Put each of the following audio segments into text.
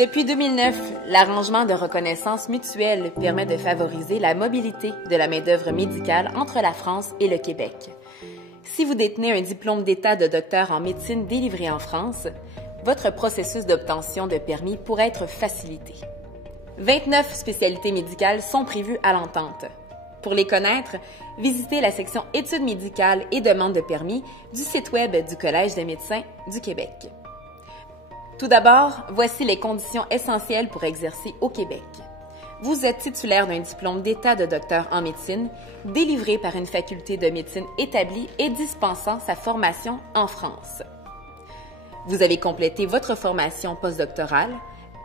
Depuis 2009, l'arrangement de reconnaissance mutuelle permet de favoriser la mobilité de la main-d'œuvre médicale entre la France et le Québec. Si vous détenez un diplôme d'État de docteur en médecine délivré en France, votre processus d'obtention de permis pourrait être facilité. 29 spécialités médicales sont prévues à l'entente. Pour les connaître, visitez la section Études médicales et demandes de permis du site Web du Collège des médecins du Québec. Tout d'abord, voici les conditions essentielles pour exercer au Québec. Vous êtes titulaire d'un diplôme d'État de docteur en médecine, délivré par une faculté de médecine établie et dispensant sa formation en France. Vous avez complété votre formation postdoctorale,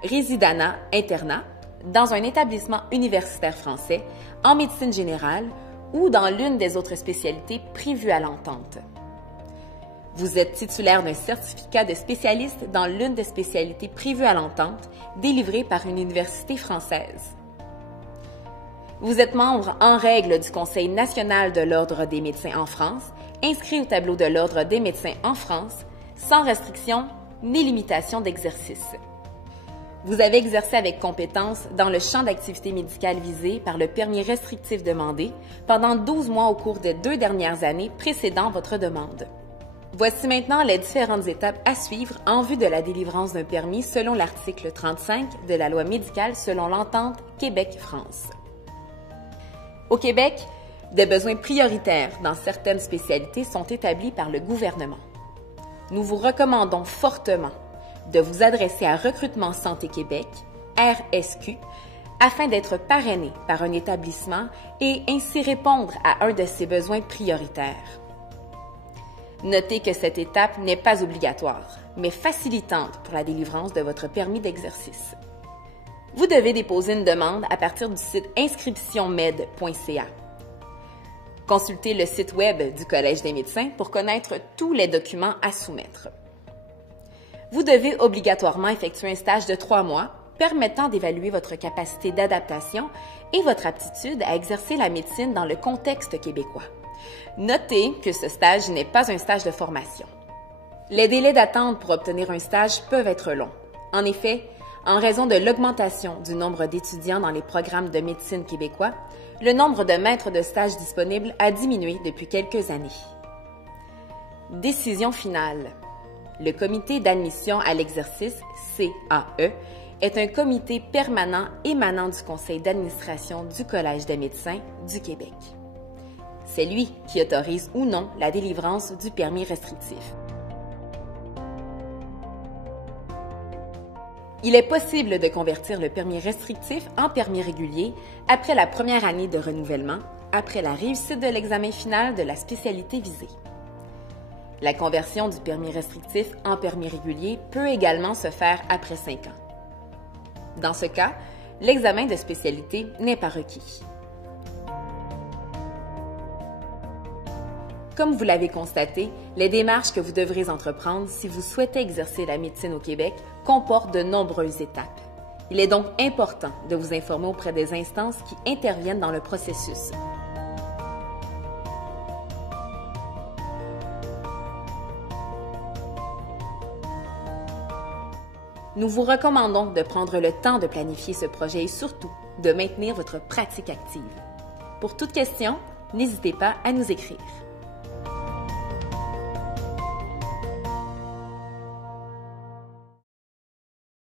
résidanat, internat, dans un établissement universitaire français, en médecine générale ou dans l'une des autres spécialités prévues à l'entente. Vous êtes titulaire d'un certificat de spécialiste dans l'une des spécialités prévues à l'entente, délivré par une université française. Vous êtes membre en règle du Conseil national de l'Ordre des médecins en France, inscrit au tableau de l'Ordre des médecins en France, sans restriction ni limitation d'exercice. Vous avez exercé avec compétence dans le champ d'activité médicale visé par le permis restrictif demandé pendant 12 mois au cours des 2 dernières années précédant votre demande. Voici maintenant les différentes étapes à suivre en vue de la délivrance d'un permis selon l'article 35 de la Loi médicale selon l'entente Québec-France. Au Québec, des besoins prioritaires dans certaines spécialités sont établis par le gouvernement. Nous vous recommandons fortement de vous adresser à Recrutement Santé Québec, RSQ, afin d'être parrainé par un établissement et ainsi répondre à un de ces besoins prioritaires. Notez que cette étape n'est pas obligatoire, mais facilitante pour la délivrance de votre permis d'exercice. Vous devez déposer une demande à partir du site inscriptionmed.ca. Consultez le site Web du Collège des médecins pour connaître tous les documents à soumettre. Vous devez obligatoirement effectuer un stage de 3 mois permettant d'évaluer votre capacité d'adaptation et votre aptitude à exercer la médecine dans le contexte québécois. Notez que ce stage n'est pas un stage de formation. Les délais d'attente pour obtenir un stage peuvent être longs. En effet, en raison de l'augmentation du nombre d'étudiants dans les programmes de médecine québécois, le nombre de maîtres de stage disponibles a diminué depuis quelques années. Décision finale. Le comité d'admission à l'exercice, CAE, est un comité permanent émanant du conseil d'administration du Collège des médecins du Québec. C'est lui qui autorise ou non la délivrance du permis restrictif. Il est possible de convertir le permis restrictif en permis régulier après la première année de renouvellement, après la réussite de l'examen final de la spécialité visée. La conversion du permis restrictif en permis régulier peut également se faire après 5 ans. Dans ce cas, l'examen de spécialité n'est pas requis. Comme vous l'avez constaté, les démarches que vous devrez entreprendre si vous souhaitez exercer la médecine au Québec comportent de nombreuses étapes. Il est donc important de vous informer auprès des instances qui interviennent dans le processus. Nous vous recommandons de prendre le temps de planifier ce projet et surtout de maintenir votre pratique active. Pour toute question, n'hésitez pas à nous écrire.